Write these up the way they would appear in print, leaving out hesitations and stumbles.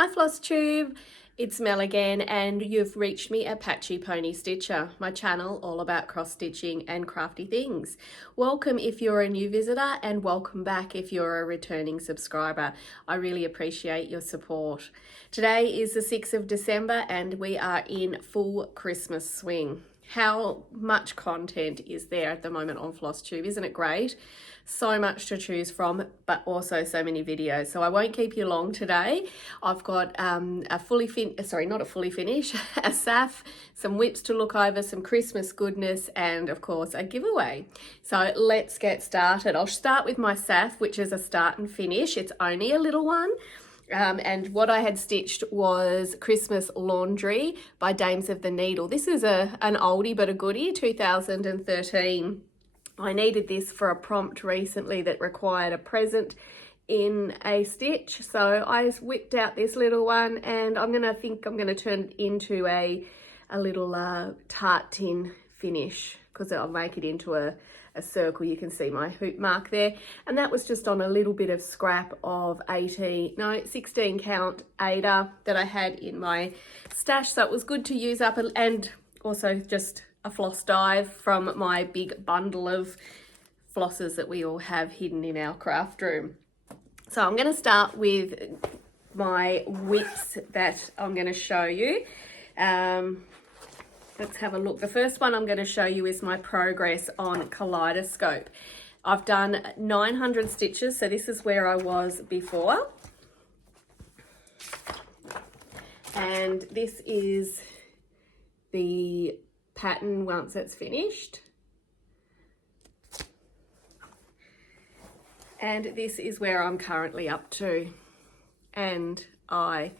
Hi Flosstube, it's Mel again, and you've reached me at Patchy Pony Stitcher, my channel all about cross stitching and crafty things. Welcome if you're a new visitor, and welcome back if you're a returning subscriber. I really appreciate your support. Today is the 6th of December and we are in full Christmas swing. How much content is there at the moment on Flosstube? Isn't it great? So much to choose from, but also so many videos. So I won't keep you long today. I've got a SAF, some whips to look over, some Christmas goodness, and of course a giveaway. So let's get started. I'll start with my SAF, which is a start and finish. It's only a little one. And what I had stitched was Christmas Laundry by Dames of the Needle. This is an oldie but a goodie, 2013. I needed this for a prompt recently that required a present in a stitch. So I whipped out this little one, and I'm gonna turn it into a little tart tin finish, because I'll make it into a circle. You can see my hoop mark there, and that was just on a little bit of scrap of 16 count Ada that I had in my stash, so it was good to use up, and also just a floss dive from my big bundle of flosses that we all have hidden in our craft room. So I'm going to start with my whips that I'm going to show you. Let's have a look. The first one I'm going to show you is my progress on Kaleidoscope. I've done 900 stitches, so this is where I was before. And this is the pattern once it's finished. And this is where I'm currently up to. And I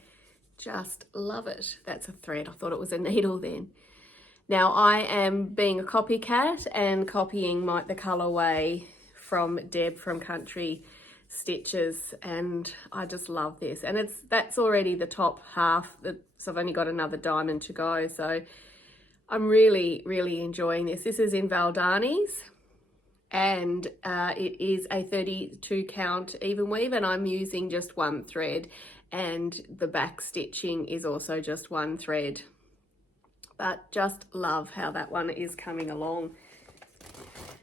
just love it. That's a thread. I thought it was a needle then. Now I am being a copycat and copying the colorway from Deb from Country Stitches, and I just love this. And that's already the top half, so I've only got another diamond to go. So I'm really, really enjoying this. This is in Valdani's, and it is a 32 count even weave, and I'm using just one thread, and the back stitching is also just one thread. But just love how that one is coming along.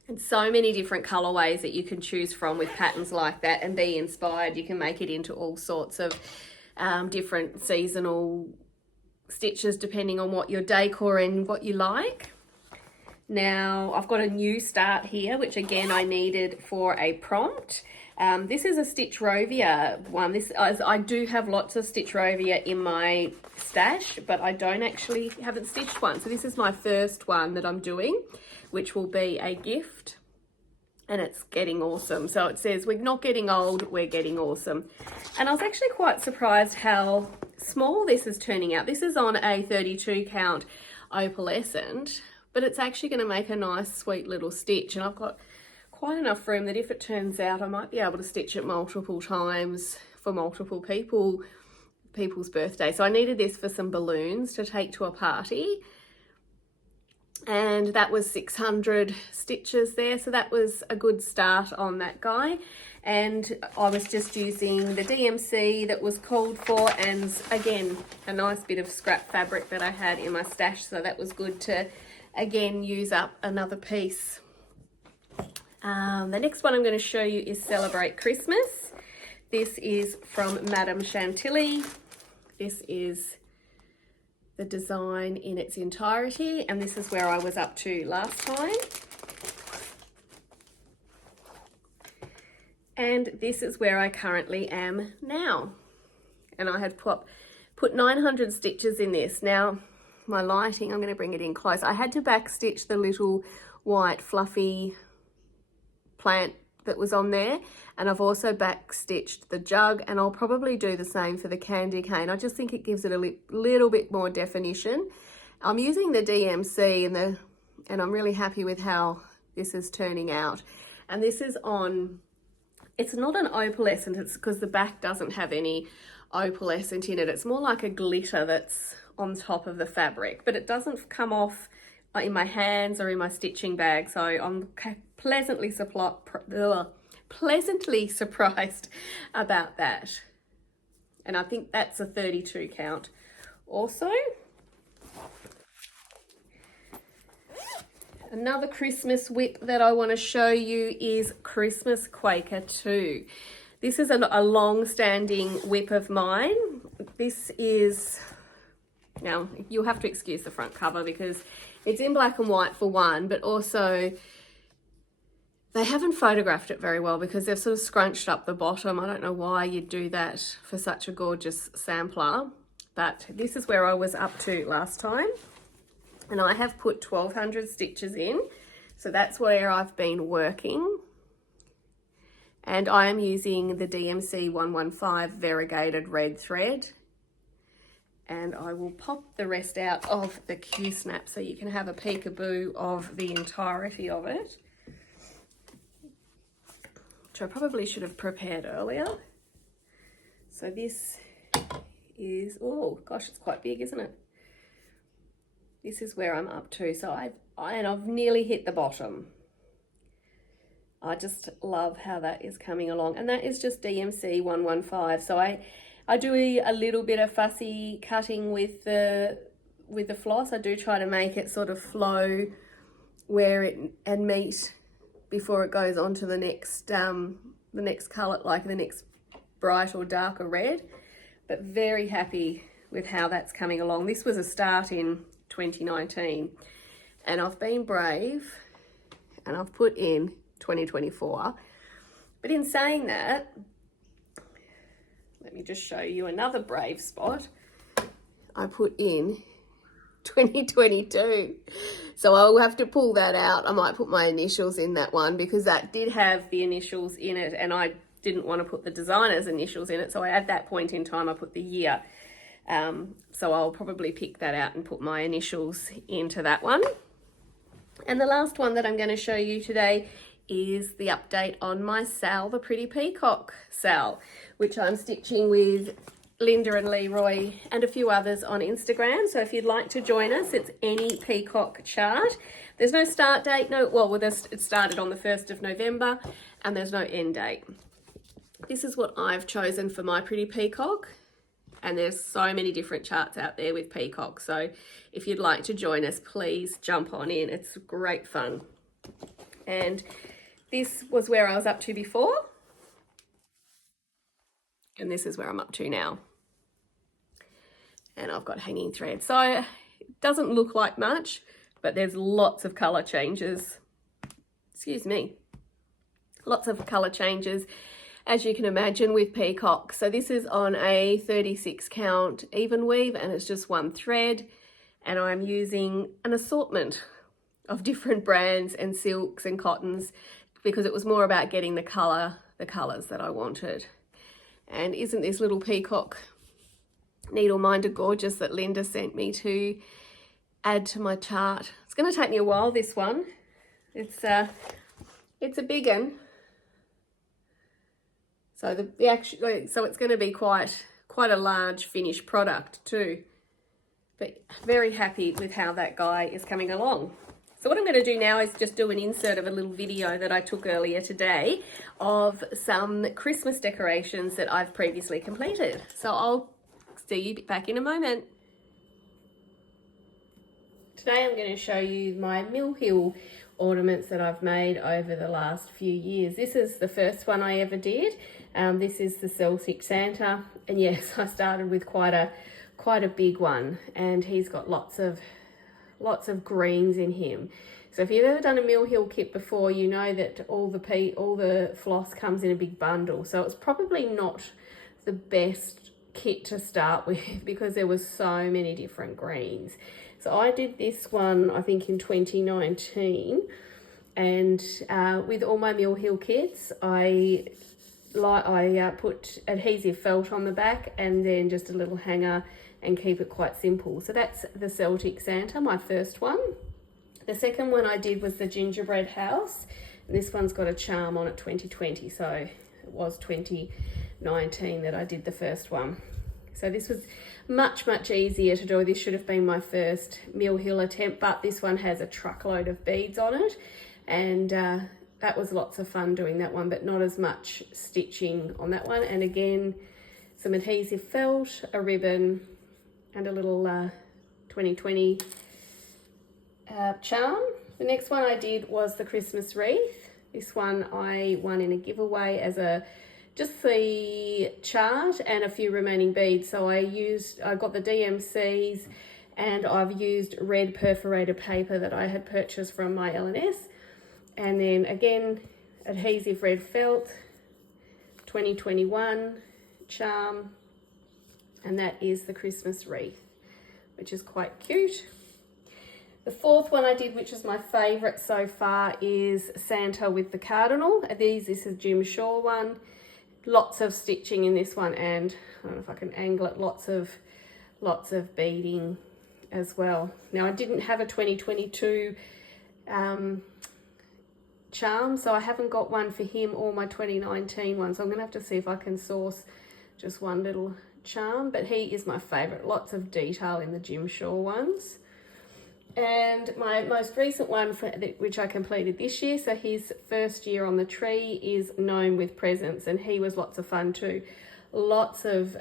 And so many different colorways that you can choose from with patterns like that and be inspired. You can make it into all sorts of different seasonal stitches depending on what your decor and what you like. Now I've got a new start here, which again I needed for a prompt. This is a Stitch Rovia one. I do have lots of Stitch Rovia in my stash, but I haven't stitched one. So this is my first one that I'm doing, which will be a gift, and it's getting awesome. So it says, we're not getting old, we're getting awesome. And I was actually quite surprised how small this is turning out. This is on a 32 count opalescent, but it's actually going to make a nice sweet little stitch, and I've got quite enough room that if it turns out, I might be able to stitch it multiple times for multiple people's birthday. So I needed this for some balloons to take to a party, and that was 600 stitches there, so that was a good start on that guy. And I was just using the DMC that was called for, and again a nice bit of scrap fabric that I had in my stash, so that was good to again use up another piece. The next one I'm going to show you is Celebrate Christmas. This is from Madame Chantilly. This is the design in its entirety, and this is where I was up to last time. And this is where I currently am now. And I had put 900 stitches in this. Now, my lighting, I'm going to bring it in close. I had to back stitch the little white fluffy plant that was on there, and I've also back stitched the jug, and I'll probably do the same for the candy cane. I just think it gives it a little bit more definition. I'm using the DMC and I'm really happy with how this is turning out. And this is on, it's not an opalescent, it's because the back doesn't have any opalescent in it. It's more like a glitter that's on top of the fabric, but it doesn't come off in my hands or in my stitching bag. So I'm pleasantly surprised about that. And I think that's a 32 count also. Another Christmas whip that I want to show you is Christmas Quaker 2. This is a long-standing whip of mine. This is, now you'll have to excuse the front cover because it's in black and white for one, but also they haven't photographed it very well because they've sort of scrunched up the bottom. I don't know why you'd do that for such a gorgeous sampler, but this is where I was up to last time. And I have put 1200 stitches in. So that's where I've been working. And I am using the DMC 115 variegated red thread. And I will pop the rest out of the Q-snap so you can have a peekaboo of the entirety of it. Which I probably should have prepared earlier. So this is, oh gosh, it's quite big, isn't it? This is where I'm up to. So I've nearly hit the bottom. I just love how that is coming along. And that is just DMC 115. So I do a little bit of fussy cutting with the floss. I do try to make it sort of flow where it and meet before it goes on to the next color, like the next bright or darker red. But very happy with how that's coming along. This was a start in 2019 and I've been brave and I've put in 2024, but in saying that, let me just show you another brave spot. I put in 2022, so I'll have to pull that out. I might put my initials in that one because that did have the initials in it and I didn't want to put the designer's initials in it, so at that point in time I put the year. So I'll probably pick that out and put my initials into that one. And the last one that I'm going to show you today is the update on my Sal, the Pretty Peacock Sal, which I'm stitching with Linda and Leroy and a few others on Instagram. So if you'd like to join us, it's any peacock chart. There's no start date, it started on the 1st of November and there's no end date. This is what I've chosen for my Pretty Peacock. And there's so many different charts out there with peacock. So if you'd like to join us, please jump on in. It's great fun. And this was where I was up to before. And this is where I'm up to now. And I've got hanging thread. So it doesn't look like much, but there's lots of color changes. Excuse me. Lots of color changes, as you can imagine, with peacock. So this is on a 36 count even weave and it's just one thread, and I'm using an assortment of different brands and silks and cottons because it was more about getting the colors that I wanted. And isn't this little peacock needle minder gorgeous that Linda sent me to add to my chart? It's going to take me a while, this one. It's a big one. So so it's going to be quite a large finished product too. But very happy with how that guy is coming along. So what I'm going to do now is just do an insert of a little video that I took earlier today of some Christmas decorations that I've previously completed. So I'll see you back in a moment. Today I'm going to show you my Mill Hill ornaments that I've made over the last few years. This is the first one I ever did. This is the Celtic Santa, and yes, I started with quite a big one, and he's got lots of greens in him. So if you've ever done a Mill Hill kit before, you know that all the floss comes in a big bundle. So it's probably not the best kit to start with because there was so many different greens. So I did this one, I think, in 2019, and with all my Mill Hill kits, I put adhesive felt on the back and then just a little hanger and keep it quite simple. So that's the Celtic Santa, my first one. The second one I did was the gingerbread house. And this one's got a charm on it, 2020, so it was 2019 that I did the first one. So this was much easier to do. This should have been my first Mill Hill attempt, but this one has a truckload of beads on it, and that was lots of fun doing that one, but not as much stitching on that one. And again, some adhesive felt, a ribbon, and a little 2020 charm. The next one I did was the Christmas wreath. This one I won in a giveaway as just the chart and a few remaining beads. So I got the DMCs, and I've used red perforated paper that I had purchased from my L&S. And then again, adhesive red felt, 2021 charm, and that is the Christmas wreath, which is quite cute. The fourth one I did, which is my favourite so far, is Santa with the cardinal. This is Jim Shaw one. Lots of stitching in this one, and I don't know if I can angle it, lots of beading as well. Now I didn't have a 2022 charm, so I haven't got one for him or my 2019 one, so I'm gonna have to see if I can source just one little charm, but he is my favorite. Lots of detail in the Jim Shaw ones. And my most recent one, which I completed this year, so his first year on the tree, is Gnome with Presents, and he was lots of fun too. Lots of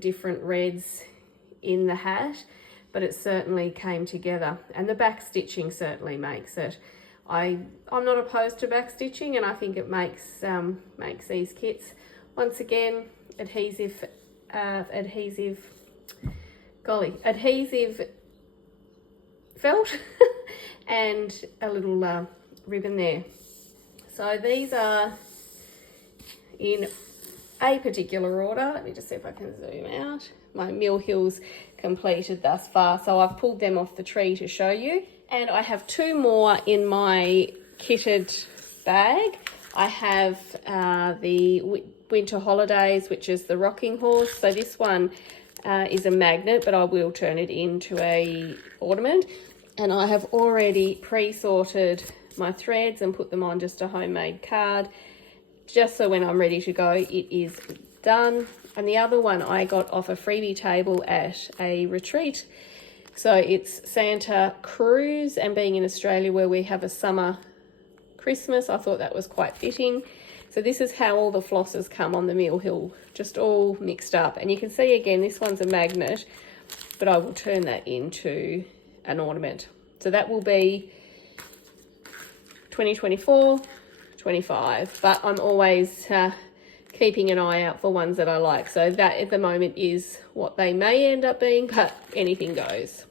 different reds in the hat, but it certainly came together, and the back stitching certainly makes it. I'm not opposed to back stitching, and I think it makes these kits, once again, adhesive felt and a little ribbon there. So these are in a particular order. Let me just see if I can zoom out. My Mill Hills completed thus far, so I've pulled them off the tree to show you. And I have two more in my kitted bag. I have the Winter Holidays, which is the rocking horse. So this one is a magnet, but I will turn it into a ornament. And I have already pre-sorted my threads and put them on just a homemade card, just so when I'm ready to go, it is done. And the other one I got off a freebie table at a retreat. So it's Santa Cruise, and being in Australia where we have a summer Christmas, I thought that was quite fitting. So this is how all the flosses come on the Mill Hill, just all mixed up. And you can see again, this one's a magnet, but I will turn that into an ornament. So that will be 2024, 25, but I'm always keeping an eye out for ones that I like. So that at the moment is what they may end up being, but anything goes.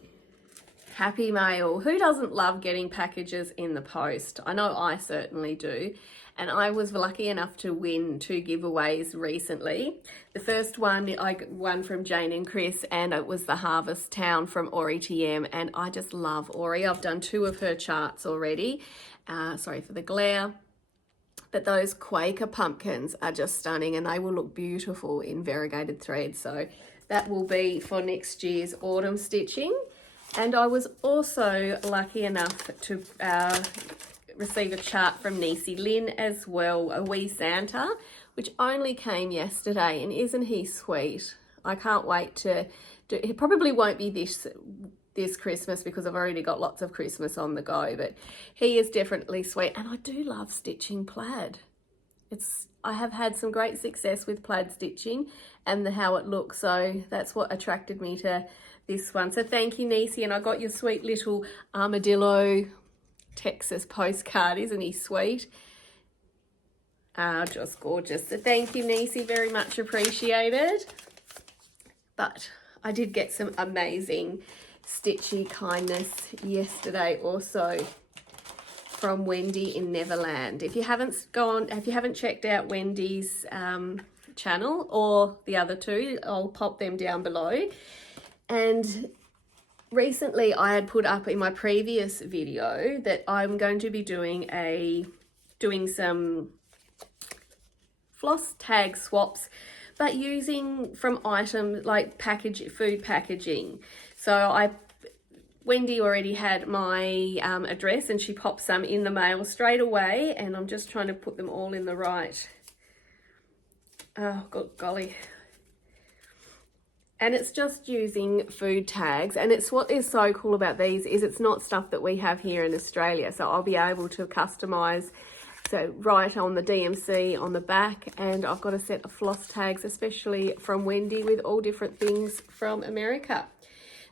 Happy mail. Who doesn't love getting packages in the post? I know I certainly do. And I was lucky enough to win 2 giveaways recently. The first one I won from Jane and Chris, and it was the Harvest Town from Ori TM, and I just love Ori. I've done 2 of her charts already. Sorry for the glare. But those Quaker pumpkins are just stunning, and they will look beautiful in variegated thread. So that will be for next year's autumn stitching. And I was also lucky enough to receive a chart from Niecy Lynn as well, a wee Santa, which only came yesterday, and isn't he sweet? I can't wait to do it. Probably won't be this Christmas because I've already got lots of Christmas on the go, but he is definitely sweet. And I do love stitching plaid. I have had some great success with plaid stitching and how it looks, so that's what attracted me to this one. So thank you, Niecy, and I got your sweet little armadillo Texas postcard. Isn't he sweet? Just gorgeous. So thank you, Niecy, very much appreciated. But I did get some amazing stitchy kindness yesterday also from Wendy in Neverland. If you haven't checked out Wendy's channel or the other 2, I'll pop them down below. And recently I had put up in my previous video that I'm going to be doing some floss tag swaps, but using from items like food packaging. So Wendy already had my address, and she popped some in the mail straight away, and I'm just trying to put them all in the right. Oh, golly. And it's just using food tags, and it's what is so cool about these is it's not stuff that we have here in Australia, so I'll be able to customize So right on the DMC on the back, and I've got a set of floss tags, especially from Wendy, with all different things from America.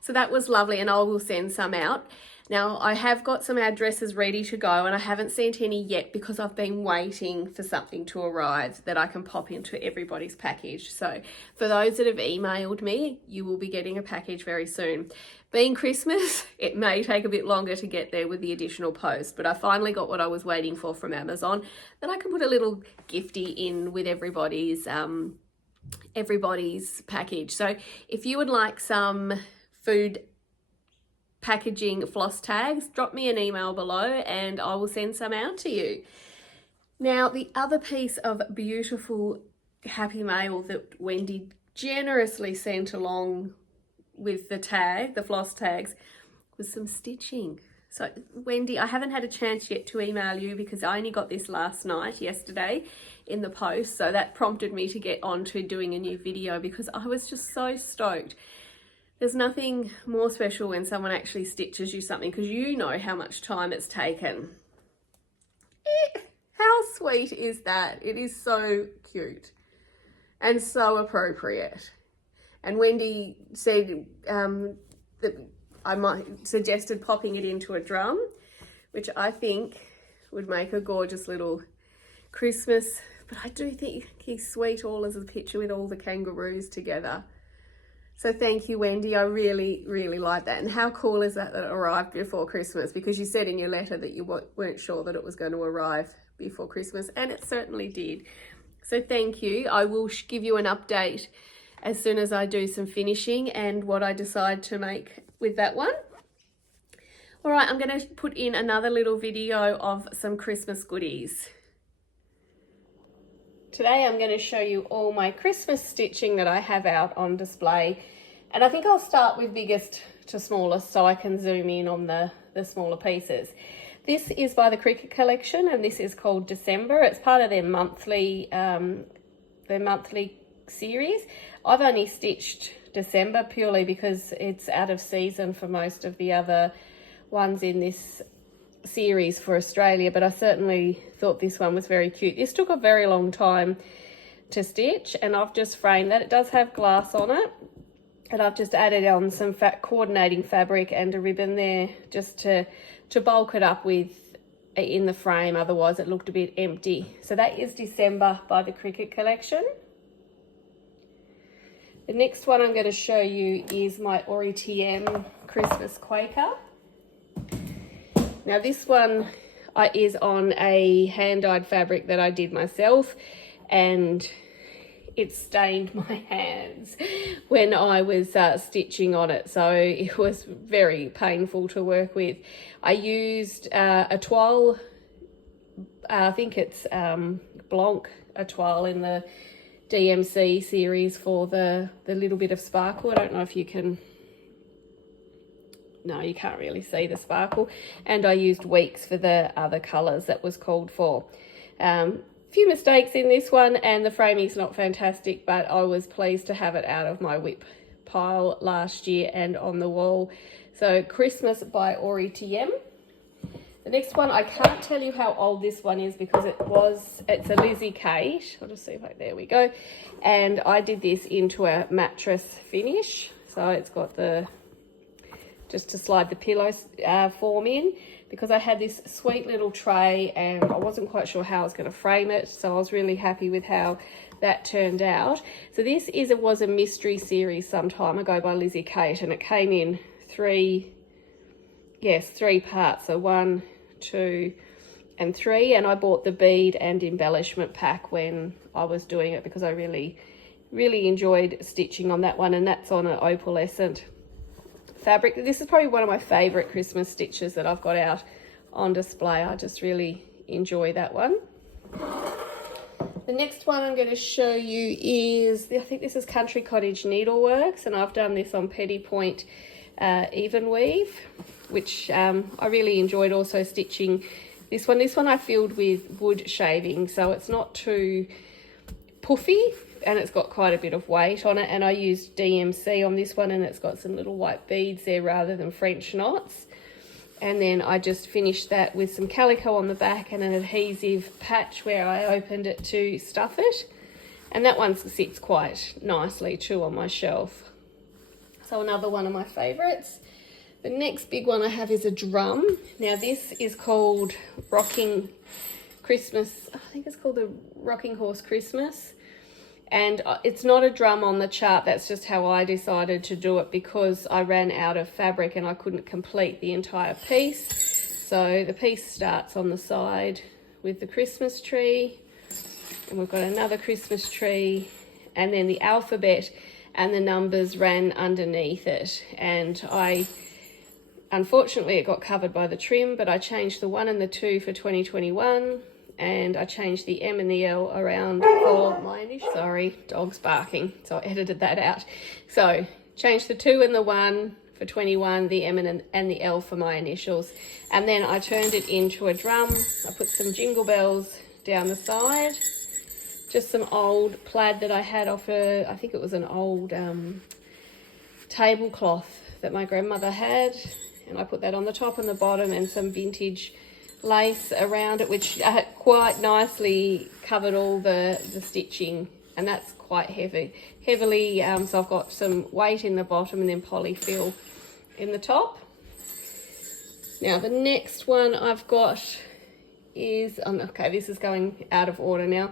So that was lovely, and I will send some out. Now, I have got some addresses ready to go, and I haven't sent any yet because I've been waiting for something to arrive that I can pop into everybody's package. So for those that have emailed me, you will be getting a package very soon. Being Christmas, it may take a bit longer to get there with the additional post, but I finally got what I was waiting for from Amazon, that I can put a little gifty in with everybody's package. So if you would like some food packaging floss tags, drop me an email below and I will send some out to you. Now, the other piece of beautiful happy mail that Wendy generously sent along with the floss tags, was some stitching. So Wendy, I haven't had a chance yet to email you because I only got this yesterday in the post, so that prompted me to get on to doing a new video because I was just so stoked. There's nothing more special when someone actually stitches you something, because you know how much time it's taken. How sweet is that? It is so cute and so appropriate. And Wendy said that I might suggested popping it into a drum, which I think would make a gorgeous little Christmas. But I do think he's sweet all as a picture with all the kangaroos together. So thank you, Wendy. I really, really like that. And how cool is that it arrived before Christmas? Because you said in your letter that you weren't sure that it was going to arrive before Christmas, and it certainly did. So thank you. I will give you an update as soon as I do some finishing and what I decide to make with that one. All right, I'm going to put in another little video of some Christmas goodies. Today I'm going to show you all my Christmas stitching that I have out on display. And I think I'll start with biggest to smallest so I can zoom in on the smaller pieces. This is by the Cricket Collection and this is called December. It's part of their monthly series. I've only stitched December purely because it's out of season for most of the other ones in this series for Australia, but I certainly thought this one was very cute. This took a very long time to stitch and I've just framed that. It does have glass on it and I've just added on some coordinating fabric and a ribbon there just to bulk it up with in the frame, otherwise it looked a bit empty. So that is December by the Cricket Collection. The next one I'm going to show you is my OriTM Christmas Quaker. Now this one is on a hand-dyed fabric that I did myself, and it stained my hands when I was stitching on it, so it was very painful to work with. I used a toile, I think it's Blanc, a toile in the DMC series for the little bit of sparkle. I don't know if you can... No, you can't really see the sparkle. And I used Weeks for the other colours that was called for. Few mistakes in this one and the framing's not fantastic, but I was pleased to have it out of my WIP pile last year and on the wall. So Christmas by OriTM. The next one, I can't tell you how old this one is because it's a Lizzie Kate. I'll just see if there we go. And I did this into a mattress finish. So it's got just to slide the pillows form in, because I had this sweet little tray and I wasn't quite sure how I was going to frame it, so I was really happy with how that turned out. So this was a mystery series some time ago by Lizzie Kate, and it came in three parts, so 1, 2 and 3, and I bought the bead and embellishment pack when I was doing it because I really enjoyed stitching on that one, and that's on an opalescent fabric. This is probably one of my favorite Christmas stitches that I've got out on display. I just really enjoy that one. The next one I'm going to show you is, I think this is Country Cottage Needleworks, and I've done this on Petty Point even weave, which I really enjoyed also stitching this one. This one I filled with wood shaving, so it's not too puffy and it's got quite a bit of weight on it, and I used DMC on this one and it's got some little white beads there rather than French knots. And then I just finished that with some calico on the back and an adhesive patch where I opened it to stuff it. And that one sits quite nicely too on my shelf. So another one of my favourites. The next big one I have is a drum. Now this is called Rocking Christmas. I think it's called the Rocking Horse Christmas. And it's not a drum on the chart. That's just how I decided to do it because I ran out of fabric and I couldn't complete the entire piece. So the piece starts on the side with the Christmas tree. And we've got another Christmas tree. And then the alphabet and the numbers ran underneath it. And unfortunately, it got covered by the trim, but I changed the 1 and the 2 for 2021. And I changed the M and the L around for my initials. Sorry, dog's barking, so I edited that out. So changed the 2 and the 1 for 21, the M and the L for my initials. And then I turned it into a drum. I put some jingle bells down the side. Just some old plaid that I had off I think it was an old tablecloth that my grandmother had. And I put that on the top and the bottom and some vintage lace around it, which quite nicely covered all the stitching, and that's quite heavily, so I've got some weight in the bottom and then polyfill in the top. Now the next one I've got is, okay, this is going out of order now.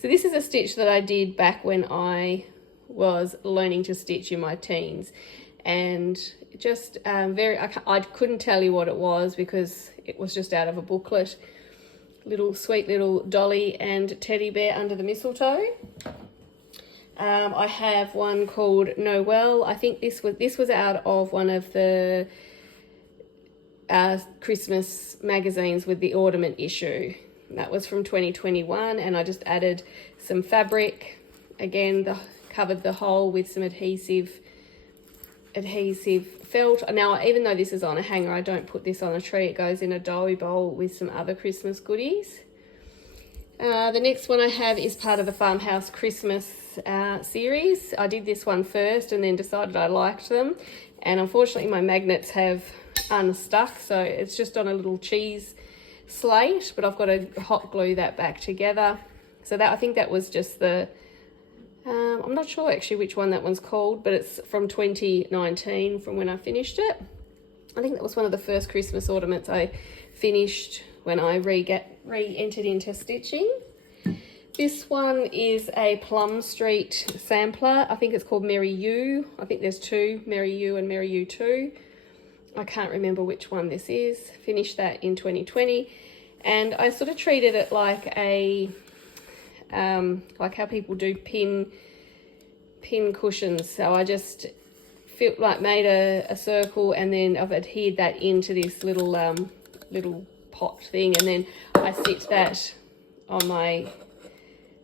So this is a stitch that I did back when I was learning to stitch in my teens, and just I couldn't tell you what it was because it was just out of a booklet. Sweet little dolly and teddy bear under the mistletoe. I have one called Noel. I think this was out of one of the Christmas magazines with the ornament issue. That was from 2021, and I just added some fabric. Again, covered the hole with some adhesive felt. Now, even though this is on a hanger, I don't put this on a tree. It goes in a doughy bowl with some other Christmas goodies. The next one I have is part of the Farmhouse Christmas series. I did this one first and then decided I liked them. And unfortunately, my magnets have unstuck, so it's just on a little cheese slate, but I've got to hot glue that back together. So that, I think that was just the I'm not sure actually which one that one's called, but it's from 2019 from when I finished it. I think that was one of the first Christmas ornaments I finished when I re-entered into stitching. This one is a Plum Street sampler. I think it's called Merry You. I think there's two, Merry You and Merry You 2. I can't remember which one this is. Finished that in 2020. And I sort of treated it like like how people do pin cushions. So I just made a circle, and then I've adhered that into this little pot thing, and then I sit that on my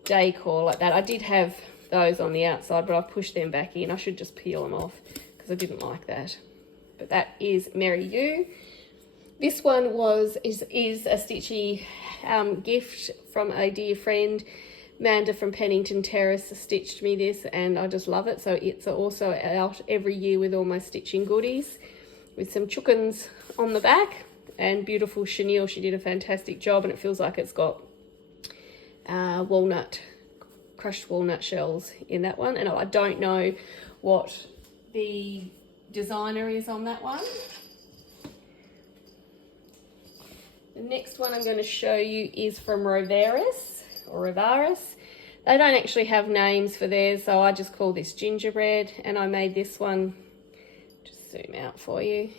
decor like that. I did have those on the outside, but I've pushed them back in. I should just peel them off because I didn't like that. But that is Merry You. This one is a stitchy gift from a dear friend. Manda from Pennington Terrace stitched me this, and I just love it. So it's also out every year with all my stitching goodies, with some chookins on the back and beautiful chenille. She did a fantastic job, and it feels like it's got crushed walnut shells in that one. And I don't know what the designer is on that one. The next one I'm going to show you is from Rovaris. They don't actually have names for theirs, so I just call this gingerbread, and I made this one, just zoom out for you,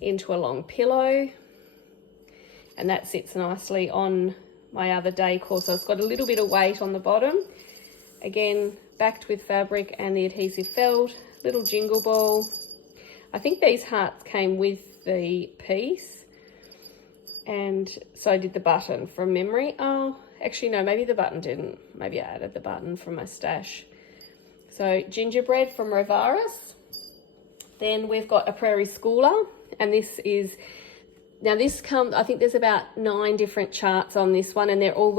into a long pillow, and that sits nicely on my other decor. So it's got a little bit of weight on the bottom, again backed with fabric and the adhesive felt, little jingle ball. I think these hearts came with the piece, and so I did the button from memory. Oh, actually, no, maybe the button didn't. Maybe I added the button from my stash. So gingerbread from Rovaris. Then we've got a Prairie Schooler, and this is, now this comes, I think there's about 9 different charts on this one, and they're all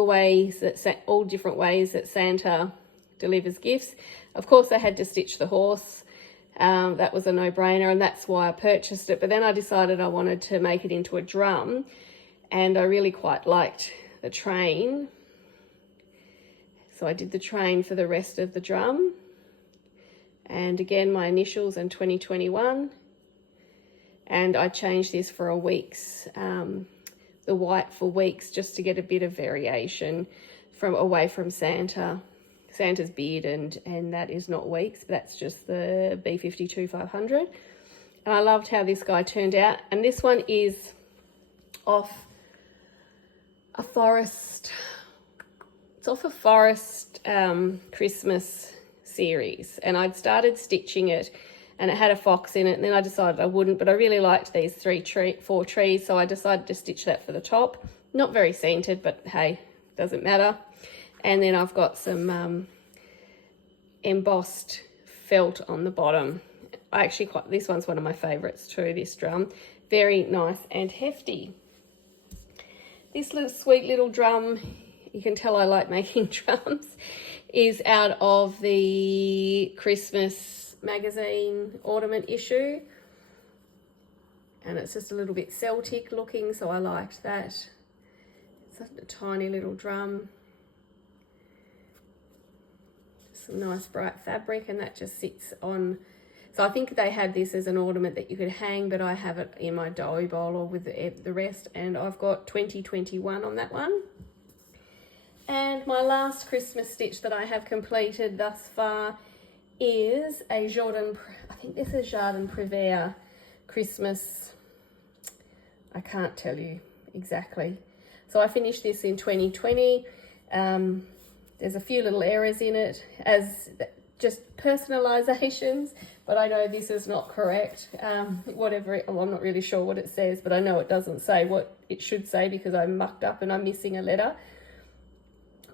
different ways that Santa delivers gifts. Of course, I had to stitch the horse That was a no-brainer, and that's why I purchased it. But then I decided I wanted to make it into a drum, and I really quite liked the train. So I did the train for the rest of the drum. And again, my initials and 2021. And I changed this for a week's, the white for weeks, just to get a bit of variation from away from Santa's beard, and that is not weeks, but that's just the B52 500. And I loved how this guy turned out. And this one is off a forest, it's off a forest Christmas series, and I'd started stitching it and it had a fox in it, and then I decided I wouldn't, but I really liked these four trees, so I decided to stitch that for the top. Not very scented, but hey, doesn't matter. And then I've got some embossed felt on the bottom. I actually this one's one of my favorites too, this drum. Very nice and hefty. This little sweet little drum, you can tell I like making drums, is out of the Christmas magazine ornament issue. And it's just a little bit Celtic looking, so I liked that. It's a tiny little drum. Some nice bright fabric, and that just sits on. So I think they had this as an ornament that you could hang, but I have it in my doughy bowl or with the rest, and I've got 2021 on that one. And my last Christmas stitch that I have completed thus far is a Jardin, I think this is Jardin Prévert Christmas. I can't tell you exactly. So I finished this in 2020. There's a few little errors in it as just personalizations, but I know this is not correct. I'm not really sure what it says, but I know it doesn't say what it should say because I mucked up and I'm missing a letter.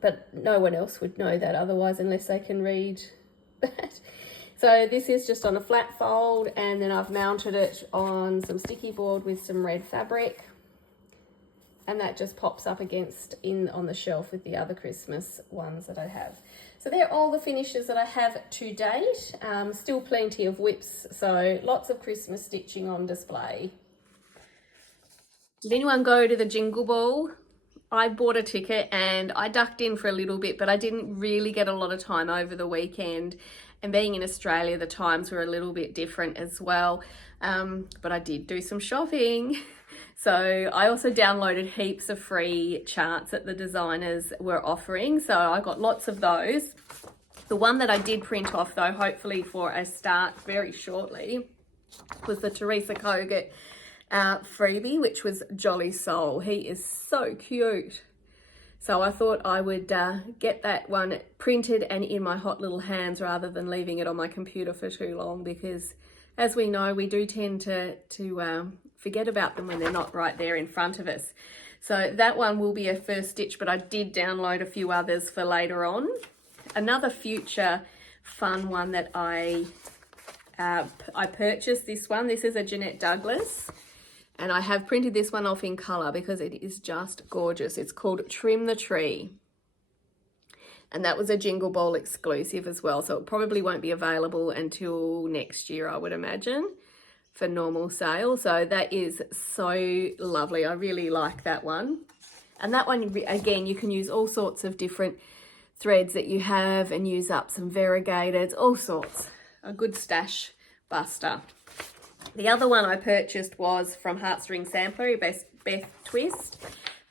But no one else would know that otherwise, unless they can read that. So this is just on a flat fold, and then I've mounted it on some sticky board with some red fabric, and that just pops up on the shelf with the other Christmas ones that I have. So they're all the finishes that I have to date. Still plenty of whips, so lots of Christmas stitching on display. Did anyone go to the Jingle Ball? I bought a ticket and I ducked in for a little bit, but I didn't really get a lot of time over the weekend. And being in Australia, the times were a little bit different as well. But I did do some shopping. So I also downloaded heaps of free charts that the designers were offering. So I got lots of those. The one that I did print off though, hopefully for a start very shortly, was the Teresa Kogut freebie, which was Jolly Soul. He is so cute. So I thought I would get that one printed and in my hot little hands rather than leaving it on my computer for too long, because as we know, we do tend to forget about them when they're not right there in front of us. So that one will be a first stitch, but I did download a few others for later on. Another future fun one that I purchased this one. This is a Jeanette Douglas. And I have printed this one off in colour because it is just gorgeous. It's called Trim the Tree. And that was a Jingle Ball exclusive as well. So it probably won't be available until next year, I would imagine, for normal sale. So that is so lovely. I really like that one. And that one, again, you can use all sorts of different threads that you have and use up some variegateds, all sorts. A good stash buster. The other one I purchased was from Heartstrings Sampler, Beth Twist.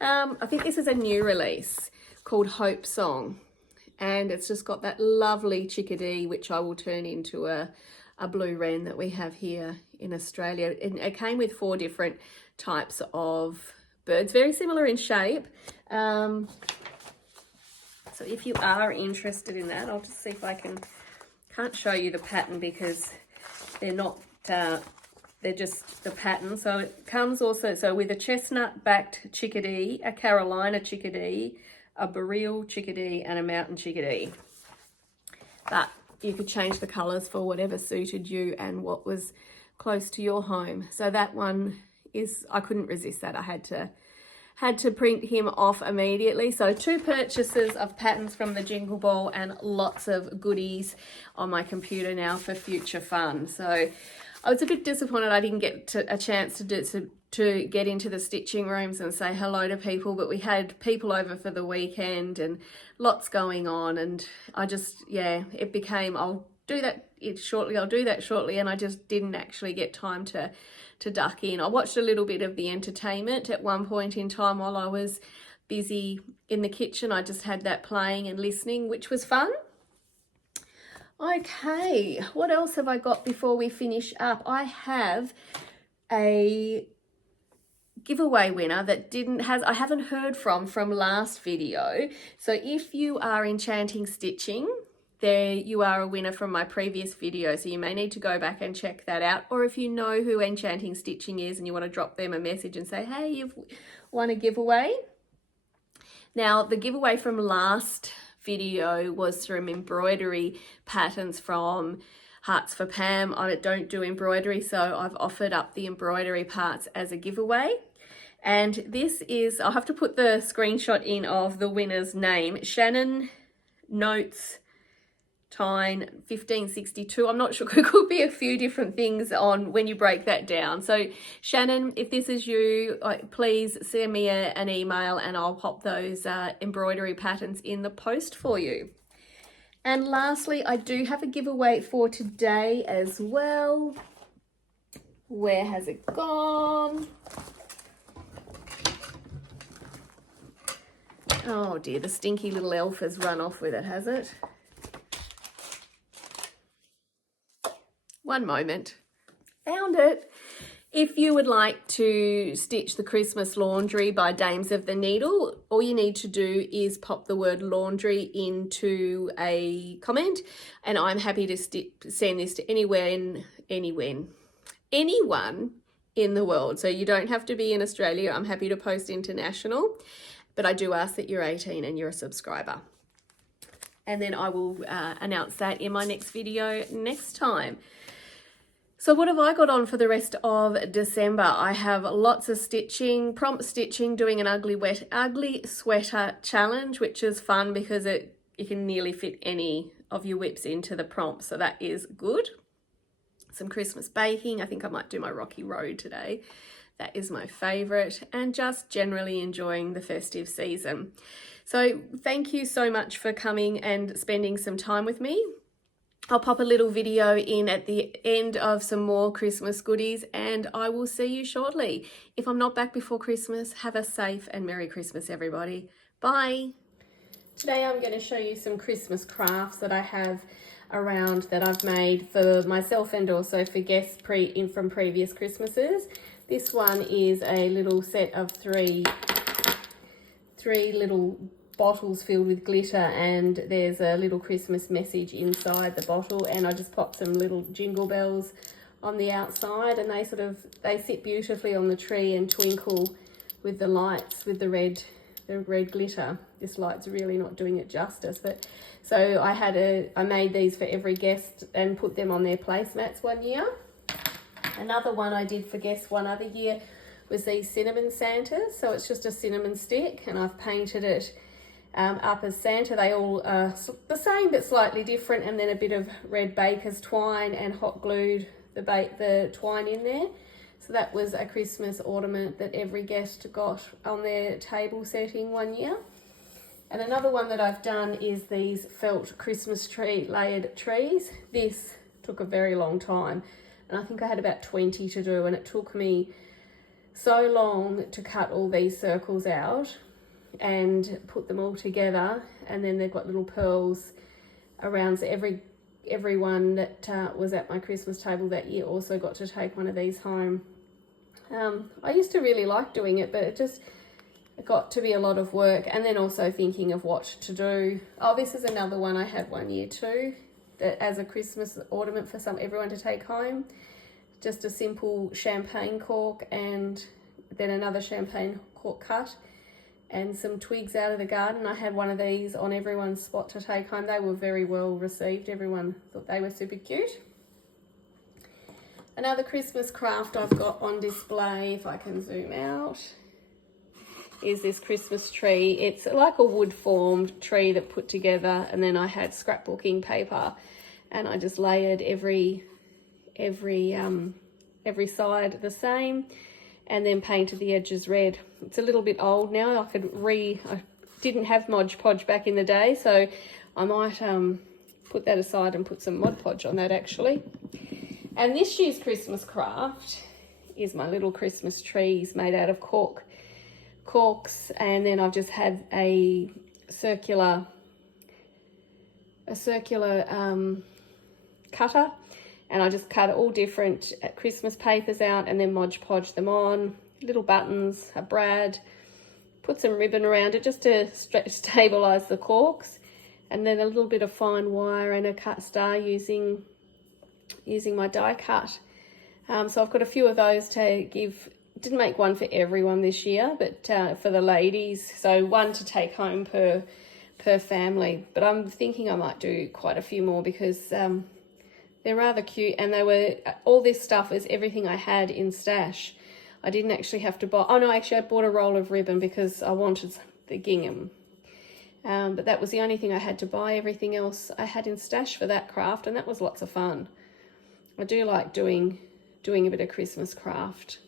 I think this is a new release called Hope Song. And it's just got that lovely chickadee, which I will turn into a blue wren that we have here in Australia. It came with 4 different types of birds, very similar in shape. So if you are interested in that, I'll just see if I can't show you the pattern because they're not... they're just the pattern. So it comes also with a chestnut-backed chickadee, a Carolina chickadee, a Burrell chickadee, and a mountain chickadee. But you could change the colours for whatever suited you and what was close to your home. So that one is, I couldn't resist that. I had to had to print him off immediately. So 2 purchases of patterns from the Jingle Ball and lots of goodies on my computer now for future fun. So I was a bit disappointed I didn't get a chance to get into the stitching rooms and say hello to people, but we had people over for the weekend and lots going on, and I just, yeah, it became, I'll do that shortly, and I just didn't actually get time to duck in. I watched a little bit of the entertainment at one point in time while I was busy in the kitchen. I just had that playing and listening, which was fun. Okay, what else have I got before we finish up? I have a giveaway winner that I haven't heard from last video. So if you are enchanting stitching, there you are a winner from my previous video, so you may need to go back and check that out. Or if you know who Enchanting Stitching is and you want to drop them a message and say, hey, you've won a giveaway. Now, the giveaway from last video was some embroidery patterns from Hearts for Pam. I don't do embroidery, so I've offered up the embroidery parts as a giveaway. And this is, I'll have to put the screenshot in of the winner's name, Shannon Notes Tyne 1562. I'm not sure, it could be a few different things on when you break that down. So Shannon, if this is you, please send me an email and I'll pop those embroidery patterns in the post for you. And lastly, I do have a giveaway for today as well. Where has it gone? Oh dear, the stinky little elf has run off with it, has it? One moment. Found it. If you would like to stitch the Christmas laundry by Dames of the Needle, all you need to do is pop the word laundry into a comment, and I'm happy to send this to anyone in the world. So you don't have to be in Australia. I'm happy to post international, but I do ask that you're 18 and you're a subscriber. And then I will announce that in my next video next time. So what have I got on for the rest of December? I have lots of stitching, prompt stitching, doing an ugly sweater challenge, which is fun because you can nearly fit any of your whips into the prompt, so that is good. Some Christmas baking. I think I might do my Rocky Road today. That is my favorite, and just generally enjoying the festive season. So thank you so much for coming and spending some time with me. I'll pop a little video in at the end of some more Christmas goodies, and I will see you shortly. If I'm not back before Christmas, have a safe and Merry Christmas, everybody. Bye. Today I'm going to show you some Christmas crafts that I have around that I've made for myself and also for guests from previous Christmases. This one is a little set of three little bottles filled with glitter, and there's a little Christmas message inside the bottle, and I just popped some little jingle bells on the outside, and they sit beautifully on the tree and twinkle with the lights, with the red glitter. This light's really not doing it justice, but so I made these for every guest and put them on their placemats one year. Another one I did for guests one other year was these cinnamon Santas. So it's just a cinnamon stick, and I've painted it up as Santa. They all are the same but slightly different, and then a bit of red baker's twine and hot glued the twine in there. So that was a Christmas ornament that every guest got on their table setting one year. And another one that I've done is these felt Christmas tree layered trees. This took a very long time, and I think I had about 20 to do, and it took me so long to cut all these circles out and put them all together. And then they've got little pearls around, so everyone that was at my Christmas table that year also got to take one of these home. I used to really like doing it, but it got to be a lot of work, and then also thinking of what to do. Oh, this is another one I had one year too, that as a Christmas ornament for everyone to take home. Just a simple champagne cork, and then another champagne cork cut, and some twigs out of the garden. I had one of these on everyone's spot to take home. They were very well received. Everyone thought they were super cute. Another Christmas craft I've got on display, if I can zoom out. is this Christmas tree. It's like a wood formed tree that put together, and then I had scrapbooking paper and I just layered every side the same, and then painted the edges red. It's a little bit old now. I didn't have Mod Podge back in the day, so I might put that aside and put some Mod Podge on that actually. And this year's Christmas craft is my little Christmas trees made out of corks, and then I've just had a circular cutter, and I just cut all different Christmas papers out and then Mod Podge them on, little buttons, a brad, put some ribbon around it just to stabilize the corks, and then a little bit of fine wire and a cut star using my die cut. So I've got a few of those to give. Didn't make one for everyone this year, but for the ladies, so one to take home per family. But I'm thinking I might do quite a few more because they're rather cute, and all this stuff is everything I had in stash. I didn't actually have to buy. Oh no, actually I bought a roll of ribbon because I wanted the gingham. But that was the only thing I had to buy. Everything else I had in stash for that craft, and that was lots of fun. I do like doing a bit of Christmas craft.